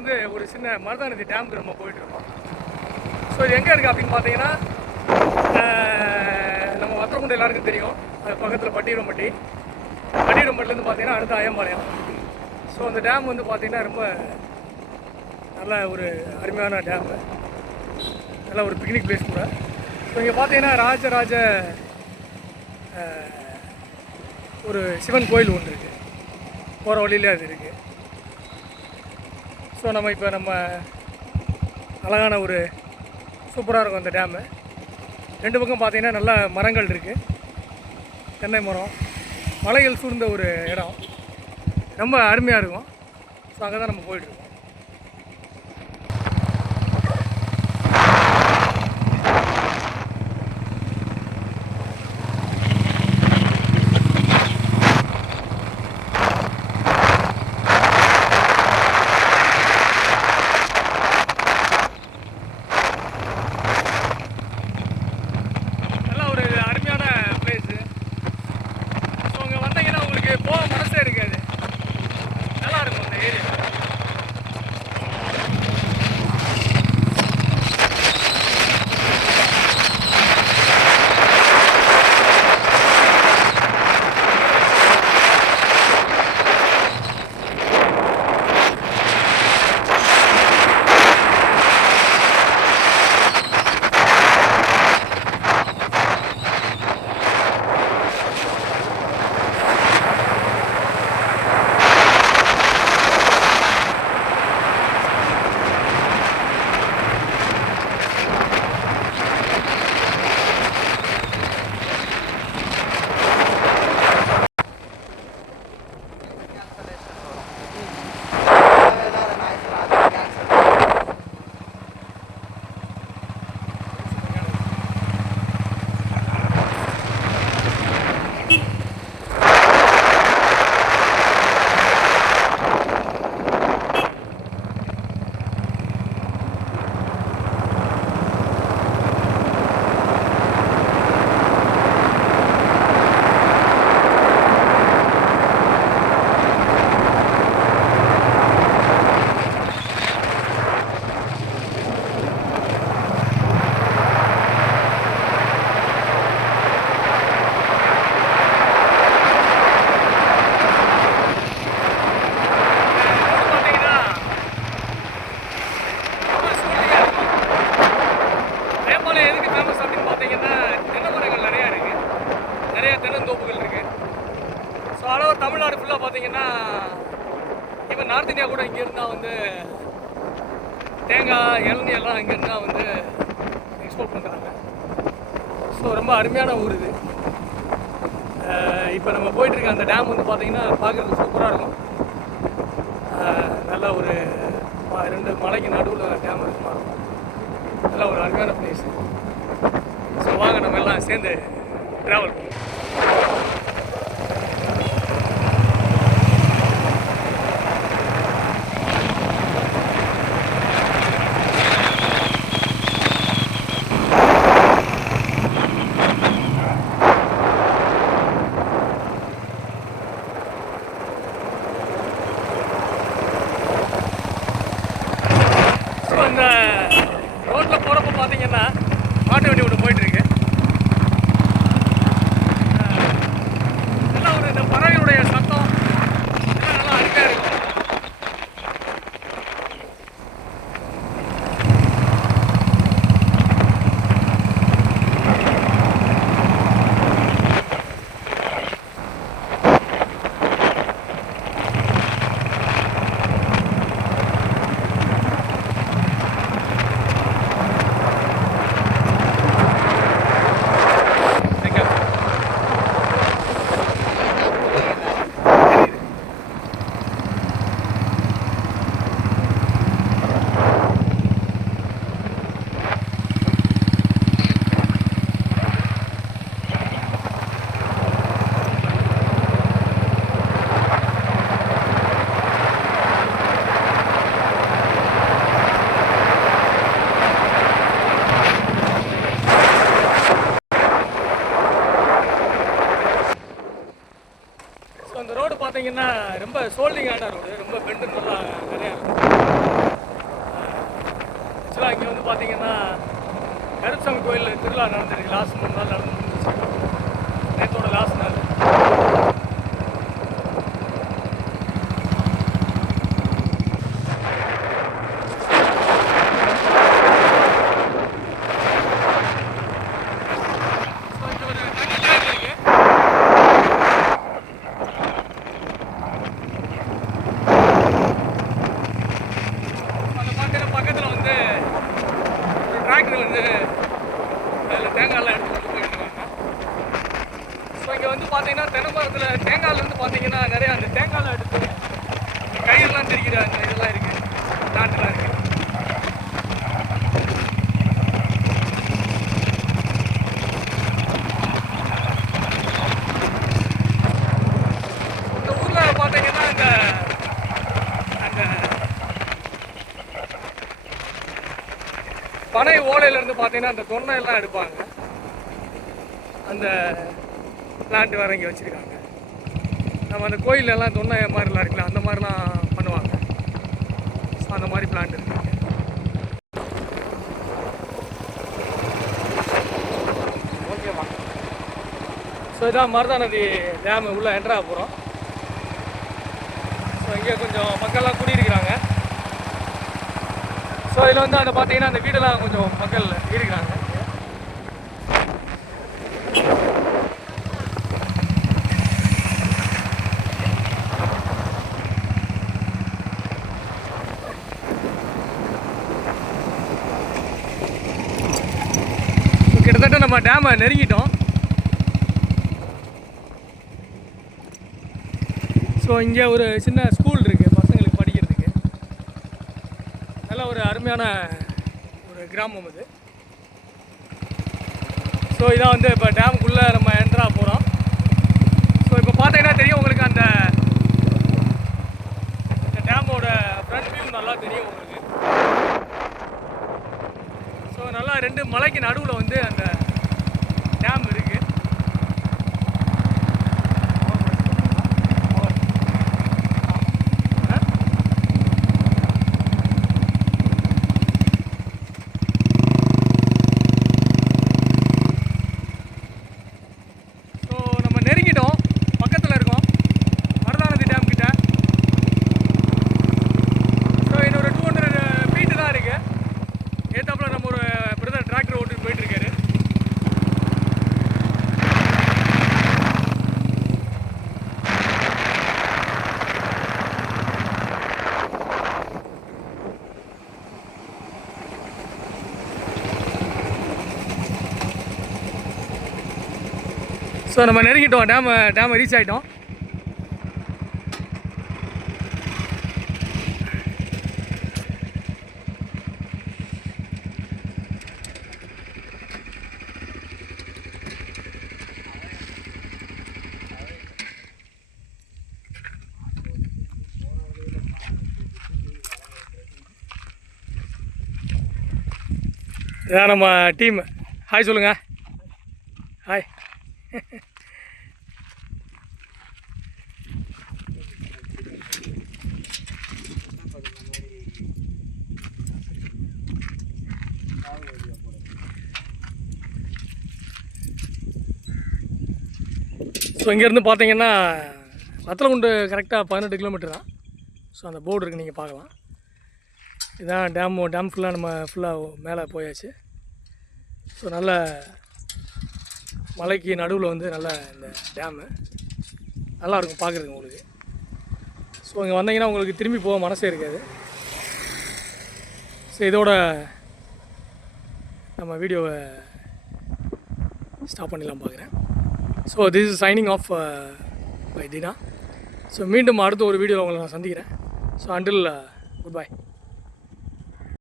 இருந்து ஒரு சின்ன மருதானதி டேமுக்கு நம்ம போயிட்டுருக்கோம். ஸோ இது எங்கே இருக்குது அப்படின்னு பார்த்தீங்கன்னா, நம்ம வத்தலகுண்டு எல்லாருக்கும் தெரியும். அது பக்கத்தில் பட்டியரம்பட்டிலேருந்து பார்த்தீங்கன்னா அடுத்த அயம்பாளையம். ஸோ அந்த டேம் வந்து பார்த்திங்கன்னா ரொம்ப நல்ல ஒரு அருமையான டேமு, நல்ல ஒரு பிக்னிக் பிளேஸ் கூட. ஸோ இங்கே பார்த்தீங்கன்னா ராஜராஜ ஒரு சிவன் கோயில் ஒன்று இருக்குது, போகிற வழியிலே அது இருக்குது. ஸோ நம்ம இப்போ அழகான ஒரு சூப்பராக இருக்கும் அந்த டேமு. ரெண்டு பக்கம் பார்த்திங்கன்னா நல்ல மரங்கள் இருக்குது, தென்னை மரம், மலைகள் சூழ்ந்த ஒரு இடம், ரொம்ப அருமையாக இருக்கும். ஸோ அங்கே தான் நம்ம போயிட்டுருக்கோம். தமிழ்நாடு ஃபுல்லாக பார்த்தீங்கன்னா, இப்போ நார்த் இந்தியா கூட இங்கே இருந்தால் வந்து தேங்காய் இளநீ எல்லாம் இங்கே இருந்தால் வந்து எக்ஸ்போர்ட் பண்ணுறாங்க. ஸோ ரொம்ப அருமையான ஊர் இது. இப்போ நம்ம போயிட்டுருக்க அந்த டேம் வந்து பார்த்திங்கன்னா பார்க்குறதுக்கு சூப்பராக இருக்கும். நல்ல ஒரு 2 மலைக்கு நடுவில் டேம் இருக்குமா, நல்ல ஒரு அருமையான பிளேஸ். ஸோ வாங்க நம்ம எல்லாம் சேர்ந்து ட்ராவல் பண்ணுவோம். இந்த ரோட்டில் போகிறப்ப பார்த்தீங்கன்னா மாட்டு வண்டி ஒன்று போயிட்டுருக்கு. நல்லா ஒரு இந்த பறவைகளுடைய சத்தம் எல்லாம் நல்லா அருமையாக இருக்கும். அந்த ரோடு பார்த்தீங்கன்னா ரொம்ப சோல்டிங்கான ரோடு, ரொம்ப பெண்டு நல்லா நிறையா இருக்கும். ஆக்சுவலாக இங்கே வந்து பார்த்தீங்கன்னா கருப்பசாமி கோயில் திருவிழா நடந்திருக்கு. லாஸ்ட் 3 நாள் நடந்து முடிஞ்சிச்சு. நேற்றோட லாஸ்ட் நாள். பக்கத்தில் வந்து ஒரு டிராக்டர் வந்து அதில் தேங்காயெல்லாம் எடுத்து போயிட்டுருக்காங்க. ஸோ இங்கே வந்து பார்த்தீங்கன்னா தென்னை மரத்தில் தேங்காயிலேருந்து பார்த்தீங்கன்னா நிறையா அந்த தேங்காயெல்லாம் எடுத்து கயிறுலாம் தெரிக்கிற அந்த இதெல்லாம் இருக்குது, நாட்டுலாம் இருக்குது. இந்த ஊரில் பார்த்தீங்கன்னா அந்த பனை ஓலையிலேருந்து பார்த்தீங்கன்னா அந்த தொன்னை எல்லாம் எடுப்பாங்க. அந்த பிளான்ட் வேறு இங்கே வச்சுருக்காங்க. நம்ம அந்த கோயிலெல்லாம் தொன்னை மாதிரிலாம் இருக்குல்ல, அந்த மாதிரிலாம் பண்ணுவாங்க. ஸோ அந்த மாதிரி பிளான்ட் இருக்குங்க. ஓகேவா? ஸோ இதான் மருதாநதி டேமு உள்ளே என்ட்ராக போகிறோம். ஸோ இங்கே கொஞ்சம் மக்கள்லாம் குடியிருக்கிறாங்க. ஸோ இதில் வந்து அந்த பார்த்தீங்கன்னா அந்த வீடெல்லாம் கொஞ்சம் மக்கள் இருக்கிறாங்க. கிட்டத்தட்ட நம்ம டேமை நெருங்கிட்டோம். ஸோ இங்கே ஒரு சின்ன ஸ்கூல் இருக்குது பசங்களுக்கு படிக்கிறதுக்கு. நல்ல ஒரு அருமையான ஒரு கிராமம் இது. ஸோ இதான் வந்து இப்போ டேமுக்குள்ளே நம்ம என்ட்ராக போகிறோம். ஸோ இப்போ பார்த்தீங்கன்னா தெரியும் உங்களுக்கு அந்த டேமோட ஃப்ரண்ட் வியூ நல்லா தெரியும் உங்களுக்கு. ஸோ நல்லா 2 மலைக்கு நடுவில் வந்து அந்த டேம் இருக்குது. ஸோ நம்ம நெருங்கிட்டோம், டேமை ரீச் ஆகிட்டோம். இதான் நம்ம டீம். ஹாய் சொல்லுங்கள். ஹாய். ஸோ இங்கேருந்து பார்த்தீங்கன்னா வத்தலகுண்டு கரெக்டாக 18 கிலோமீட்டர் தான். ஸோ அந்த போர்டு இருக்குது, நீங்கள் பார்க்கலாம். இதுதான் டேம் ஃபுல்லாக நம்ம ஃபுல்லாக மேலே போயாச்சு. ஸோ நல்ல மலைக்கு நடுவில் வந்து நல்ல இந்த டேமு நல்லாயிருக்கும் பார்க்குறதுக்கு உங்களுக்கு. ஸோ இங்கே வந்தீங்கன்னா உங்களுக்கு திரும்பி போக மனசே இருக்காது. ஸோ இதோட நம்ம வீடியோவை ஸ்டாப் பண்ணிடலாம் பார்க்குறேன். So this is signing off by Dina. So மீண்டும் அடுத்த ஒரு வீடியோவில் உங்களை நான் சந்திக்கிறேன். So until good by.